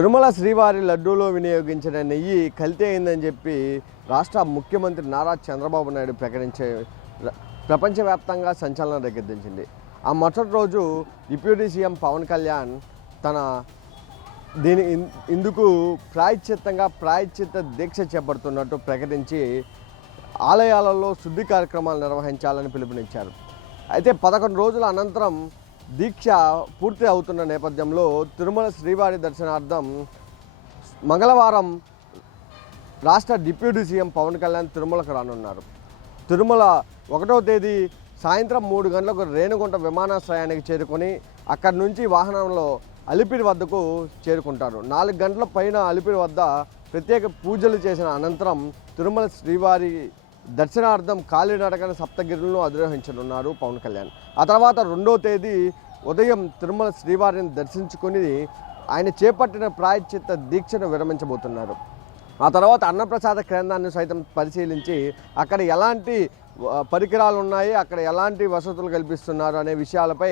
తిరుమల శ్రీవారి లడ్డూలో వినియోగించిన నెయ్యి కల్తీ అయిందని చెప్పి రాష్ట్ర ముఖ్యమంత్రి నారా చంద్రబాబు నాయుడు ప్రకటించే ప్రపంచవ్యాప్తంగా సంచలనం రేకెత్తించింది. ఆ మరుసటి రోజు డిప్యూటీ సీఎం పవన్ కళ్యాణ్ తన దీని ఇన్- ఇందుకు ప్రాయశ్చిత్తంగా ప్రాయశ్చిత్త దీక్ష చేపడుతున్నట్టు ప్రకటించి ఆలయాలలో శుద్ధి కార్యక్రమాలు నిర్వహించాలని పిలుపునిచ్చారు. అయితే పదకొండు రోజుల అనంతరం దీక్ష పూర్తి అవుతున్న నేపథ్యంలో తిరుమల శ్రీవారి దర్శనార్థం మంగళవారం రాష్ట్ర డిప్యూటీ సీఎం పవన్ కళ్యాణ్ తిరుమలకు రానున్నారు. తిరుమల ఒకటో తేదీ సాయంత్రం మూడు గంటలకు రేణుగుంట విమానాశ్రయానికి చేరుకొని అక్కడి నుంచి వాహనంలో అలిపిరి వద్దకు చేరుకుంటారు. నాలుగు గంటల పైన అలిపిరి వద్ద ప్రత్యేక పూజలు చేసిన అనంతరం తిరుమల శ్రీవారి దర్శనార్థం కాలినడకన సప్తగిరులను అధిరోహించనున్నారు పవన్ కళ్యాణ్. ఆ తర్వాత రెండో తేదీ ఉదయం తిరుమల శ్రీవారిని దర్శించుకొని ఆయన చేపట్టిన ప్రాయశ్చిత్త దీక్షను విరమించబోతున్నారు. ఆ తర్వాత అన్నప్రసాద కేంద్రాన్ని సైతం పరిశీలించి అక్కడ ఎలాంటి పరికరాలు ఉన్నాయి అక్కడ ఎలాంటి వసతులు కల్పిస్తున్నారు అనే విషయాలపై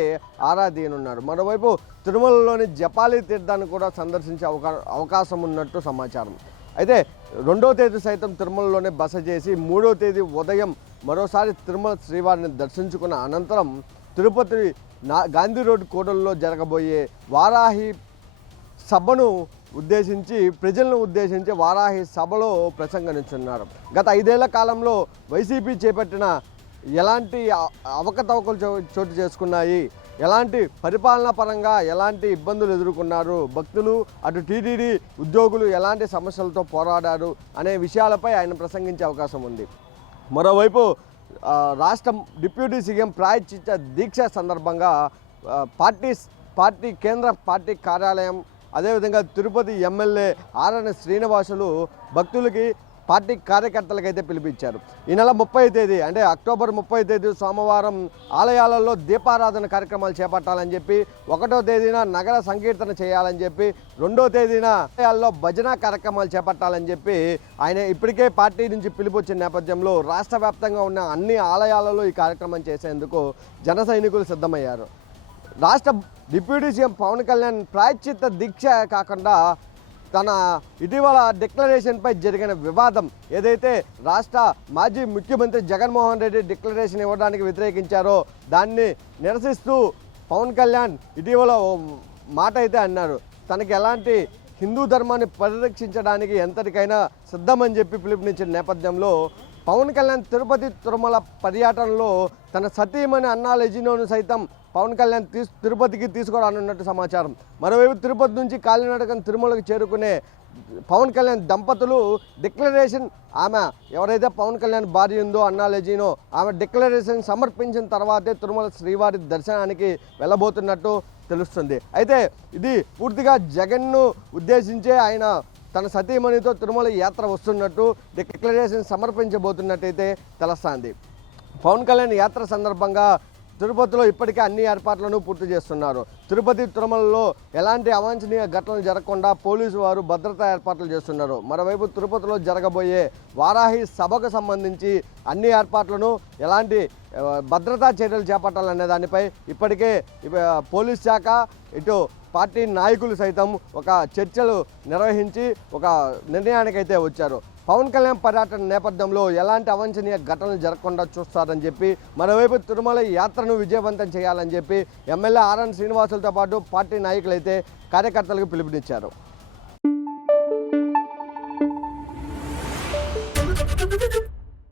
ఆరా తీయనున్నారు. మరోవైపు తిరుమలలోని జపాలి తీర్థాన్ని కూడా సందర్శించే అవకా అవకాశం ఉన్నట్టు సమాచారం. అయితే రెండో తేదీ సైతం తిరుమలలోనే బస చేసి మూడో తేదీ ఉదయం మరోసారి తిరుమల శ్రీవారిని దర్శించుకున్న అనంతరం తిరుపతి నా గాంధీ రోడ్ కూడల్లో జరగబోయే వారాహి సభను ఉద్దేశించి ప్రజలను ఉద్దేశించి వారాహి సభలో ప్రసంగనిస్తున్నారు గత ఐదేళ్ళ కాలంలో వైసీపీ చేపట్టిన ఎలాంటి అవకతవకలు చో- చోటు చేసుకున్నాయి? ఎలాంటి పరిపాలనా పరంగా ఎలాంటి ఇబ్బందులు ఎదుర్కొన్నారు భక్తులు అటు టీటీడీ ఉద్యోగులు ఎలాంటి సమస్యలతో పోరాడారు అనే విషయాలపై ఆయన ప్రసంగించే అవకాశం ఉంది. మరోవైపు రాష్ట్ర డిప్యూటీ సీఎం ప్రాయచిత్త దీక్ష సందర్భంగా పార్టీ పార్టీ కేంద్ర పార్టీ కార్యాలయం అదేవిధంగా తిరుపతి ఎమ్మెల్యే ఆర్ఎన్ శ్రీనివాసులు భక్తులకి పార్టీ కార్యకర్తలకైతే పిలిపించారు. ఈ నెల ముప్పై తేదీ అంటే అక్టోబర్ ముప్పై తేదీ సోమవారం ఆలయాలలో దీపారాధన కార్యక్రమాలు చేపట్టాలని చెప్పి ఒకటో తేదీన నగర సంకీర్తన చేయాలని చెప్పి రెండో తేదీన ఆలయాల్లో భజన కార్యక్రమాలు చేపట్టాలని చెప్పి ఆయన ఇప్పటికే పార్టీ నుంచి పిలుపు వచ్చిన నేపథ్యంలో రాష్ట్ర వ్యాప్తంగా ఉన్న అన్ని ఆలయాలలో ఈ కార్యక్రమం చేసేందుకు జన సైనికులు సిద్ధమయ్యారు. రాష్ట్ర డిప్యూటీ సీఎం పవన్ కళ్యాణ్ ప్రాయశ్చిత్త దీక్ష కాకుండా తన ఇటీవల డిక్లరేషన్పై జరిగిన వివాదం ఏదైతే రాష్ట్ర మాజీ ముఖ్యమంత్రి జగన్మోహన్ రెడ్డి డిక్లరేషన్ ఇవ్వడానికి వ్యతిరేకించారో దాన్ని నిరసిస్తూ పవన్ కళ్యాణ్ ఇటీవల మాట అయితే అన్నారు. తనకి ఎలాంటి హిందూ ధర్మాన్ని పరిరక్షించడానికి ఎంతటికైనా సిద్ధమని చెప్పి పిలుపునిచ్చిన నేపథ్యంలో పవన్ కళ్యాణ్ తిరుపతి తిరుమల పర్యటనలో తన సతీమణి అన్నా లెజినోను సైతం పవన్ కళ్యాణ్ తీసు తిరుపతికి తీసుకురానున్నట్టు సమాచారం. మరోవైపు తిరుపతి నుంచి కాలినడకం తిరుమలకు చేరుకునే పవన్ కళ్యాణ్ దంపతులు డిక్లరేషన్ ఆమె ఎవరైతే పవన్ కళ్యాణ్ భార్య ఉందో అన్నాలజీనో ఆమె డిక్లరేషన్ సమర్పించిన తర్వాతే తిరుమల శ్రీవారి దర్శనానికి వెళ్ళబోతున్నట్టు తెలుస్తుంది. అయితే ఇది పూర్తిగా జగన్ను ఉద్దేశించే ఆయన తన సతీమణితో తిరుమల యాత్ర వస్తున్నట్టు డిక్లరేషన్ సమర్పించబోతున్నట్టయితే తెలుస్తోంది. పవన్ కళ్యాణ్ యాత్ర సందర్భంగా తిరుపతిలో ఇప్పటికే అన్ని ఏర్పాట్లను పూర్తి చేస్తున్నారు. తిరుపతి తిరుమలలో ఎలాంటి అవాంఛనీయ ఘటనలు జరగకుండా పోలీసు వారు భద్రతా ఏర్పాట్లు చేస్తున్నారు. మరోవైపు తిరుపతిలో జరగబోయే వారాహి సభకు సంబంధించి అన్ని ఏర్పాట్లను ఎలాంటి భద్రతా చర్యలు చేపట్టాలనే దానిపై ఇప్పటికే పోలీస్ శాఖ ఇటు పార్టీ నాయకులు సైతం ఒక చర్చలు నిర్వహించి ఒక నిర్ణయానికైతే వచ్చారు. పవన్ కళ్యాణ్ పర్యటన నేపథ్యంలో ఎలాంటి అవాంఛనీయ ఘటనలు జరగకుండా చూస్తారని చెప్పి మరోవైపు తిరుమల యాత్రను విజయవంతం చేయాలని చెప్పి ఎమ్మెల్యే ఆర్ఎన్ శ్రీనివాసులతో పాటు పార్టీ నాయకులైతే కార్యకర్తలకు పిలుపునిచ్చారు.